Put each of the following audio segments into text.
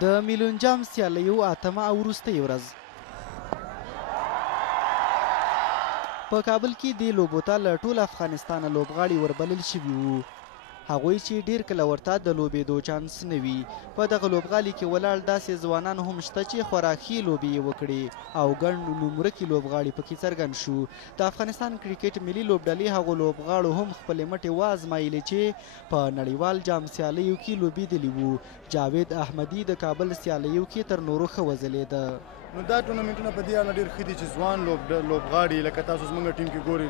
د میلیون جام سیالیو اتمه او وروستۍ ورځ په کابل کې دې لوبو ته له ټول افغانستانه لوبغاړي وربلل شوي وو. هغوی چې ډیر کله ورته د لوبېدو چانس نه وي. په دغه لوبغالي کې ولاړ داسې ځوانان هم شته چې خورا ښې لوبې یې وکړې او ګڼ نومورکي لوبغاړي پکې څرګند شو. د افغانستان کرکټ ملي لوبډلې هغو لوبغاړو هم خپلې مټې وازمایلې چې په نړیوال جام سیالیو کې لوبېدلي وو. جاوید احمدي د کابل سیالیو کې تر نورو ښه وځلېده. نو دا ټورنمنټونه په دې اړه ډېر ښه دي چې ځوان لوبغاړي لکه تاسو زموږ ټیم کې ګورئ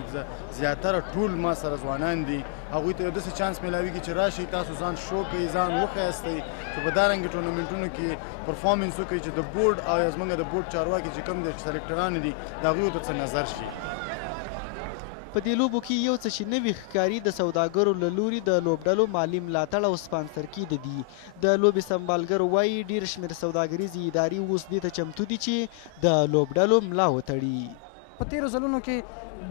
زیاتره ټول ما سره ځوانان دي. هغوی ته یو داسې چانس میلاویږي چې راشئ تاسو ځان شو کوئ ځان وښایستئ چې په دارنګې ټورنمنټونو کې پرفارمنس وکړئ چې د بورډ او یا زموږ د بورډ چارواکي چې کوم دي سلیکټران دي د هغوی ورته څه نظر شي. په دې لوبو کې یو څه چې نوي ښکاري د سوداګرو له لوري د لوبډلو مالي ملاتړ او سپانسر کېده دي. د لوبې سمبالګرو وایي ډېر شمېر سوداګریزې ادارې اوس دې ته چمتو دي چې د لوبډلو ملا وتړي. په تیرو ځلونو کې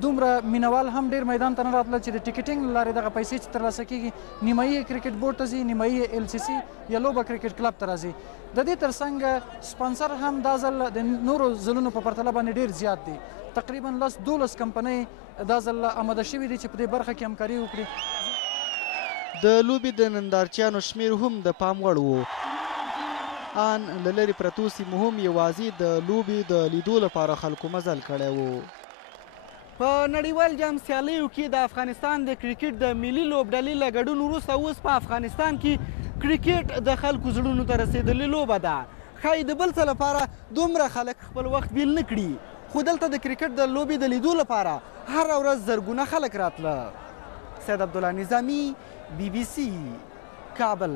دومره مینوال هم ډیر میدان ته نه راتله چې د ټیکټینګ له لارې دغه پیسې چې ترلاسه کېږي نیمایي کرکټ بورډ ته ځي نیمایي LCC یا لوبه کرکټ کلب ته راځي. د دې ترڅنګ سپانسر هم دا ځل د نورو ځلونو په پرتله باندې ډیر زیات دي. تقریبا 10-12 کمپنۍ دا ځل آماده شوي دي چې په دې برخه کې همکاري وکړي. د لوبې د نندارچیانو شمیر هم د پام وړ و. ان له لرې پرتو سیمو هم یوازې د لوبې د لیدو لپاره خلکو مزل کړی و. په نړیوال جام سیالیو کې د افغانستان د کرکټ د ملي لوبډلې له ګډون وروسته اوس په افغانستان کې کرکټ د خلکو زړونو ته رسېدلې لوبه ده. ښایي د بل څه لپاره دومره خلک خپل وخت بیل نه کړي، خو دلته د کرکټ د لوبې د لیدو لپاره هره ورځ زرګونه خلک راتله. سید عبدالله نظامي BBC کابل.